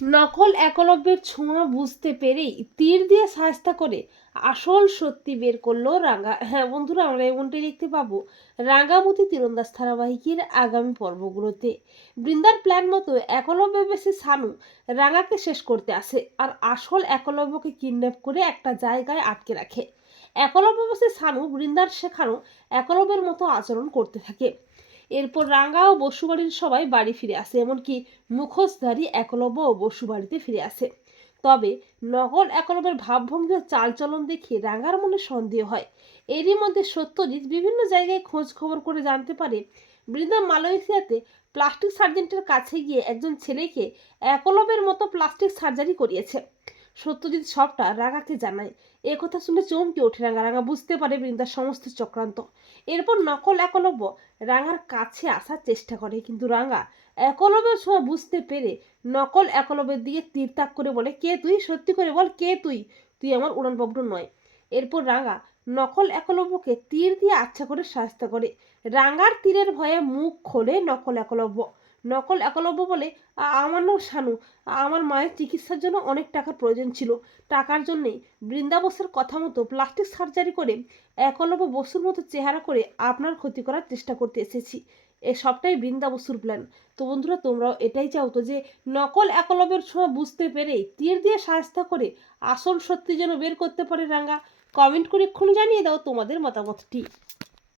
নকল একলব্যের ছোঁয়া বুঝতে পেরেই তীর দিয়ে সায়স্তা করে আসল সত্যি বের করলো রাঙা। হ্যাঁ বন্ধুরা, আমরা এমনটাই দেখতে পাবো রাঙামতি তীরন্দাজ ধারাবাহিকের আগামী পর্বগুলোতে। বৃন্দার প্ল্যান মতো একলব্য বেশি সানু রাঙাকে শেষ করতে আসে আর আসল একলব্যকে কিডন্যাপ করে একটা জায়গায় আটকে রাখে। একলব্য বেশি সানু বৃন্দার শেখানো একলব্যের মতো আচরণ করতে থাকে। এরপর রাঙ্গা ও বসুবাড়ির সবাই বাড়ি ফিরে আসে, এমনকি মুখোশধারী একলব্য ও বসুবাড়িতে ফিরে আসে। তবে নকল একলব্যের ভাবভঙ্গি ও চালচলন দেখে রাঙ্গার মনে সন্দেহ হয়। এরই মধ্যে সত্যজিৎ বিভিন্ন জায়গায় খোঁজ খবর করে জানতে পারে বৃন্দা মালয়েশিয়াতে প্লাস্টিক সার্জেন্টের কাছে গিয়ে একজন ছেলেকে একলব্যের মতো প্লাস্টিক সার্জারি করিয়েছে। সত্যজিৎ সবটা রাঙাকে জানায়। এ কথা শুনে চমকে ওঠে রাঙা। রাঙা বুঝতে পারে বৃন্দার সমস্ত চক্রান্ত। এরপর নকল একলব্য রাঙার কাছে আসার চেষ্টা করে, কিন্তু রাঙা একলব্যের ছোঁয়া বুঝতে পেরে নকল একলব্যের দিকে তীর তাক করে বলে, কে তুই? সত্যি করে বল, কে তুই? তুই আমার উড়ানবাবু নয়। এরপর রাঙা নকল একলব্যকে তীর দিয়ে আচ্ছা করে শায়েস্ত করে। রাঙার তীরের ভয়ে মুখ খোলে নকল একলব্য। নকল একলব্য বলে, আমার নাম শানু, আমার মায়ের চিকিৎসার জন্য অনেক টাকার প্রয়োজন ছিল। টাকার জন্যেই বৃন্দা বসুর কথা মতো প্লাস্টিক সার্জারি করে একলব্য বসুর মতো চেহারা করে আপনার ক্ষতি করার চেষ্টা করতে এসেছি। এ সবটাই বৃন্দা বসুর প্ল্যান। তো বন্ধুরা, তোমরাও এটাই চাও তো যে নকল একলব্যের ছোঁয়া বুঝতে পেরে তীর দিয়ে সাহায্য করে আসল সত্যি যেন বের করতে পারে রাঙা? কমেন্ট করে এক্ষুনি জানিয়ে দাও তোমাদের মতামতটি।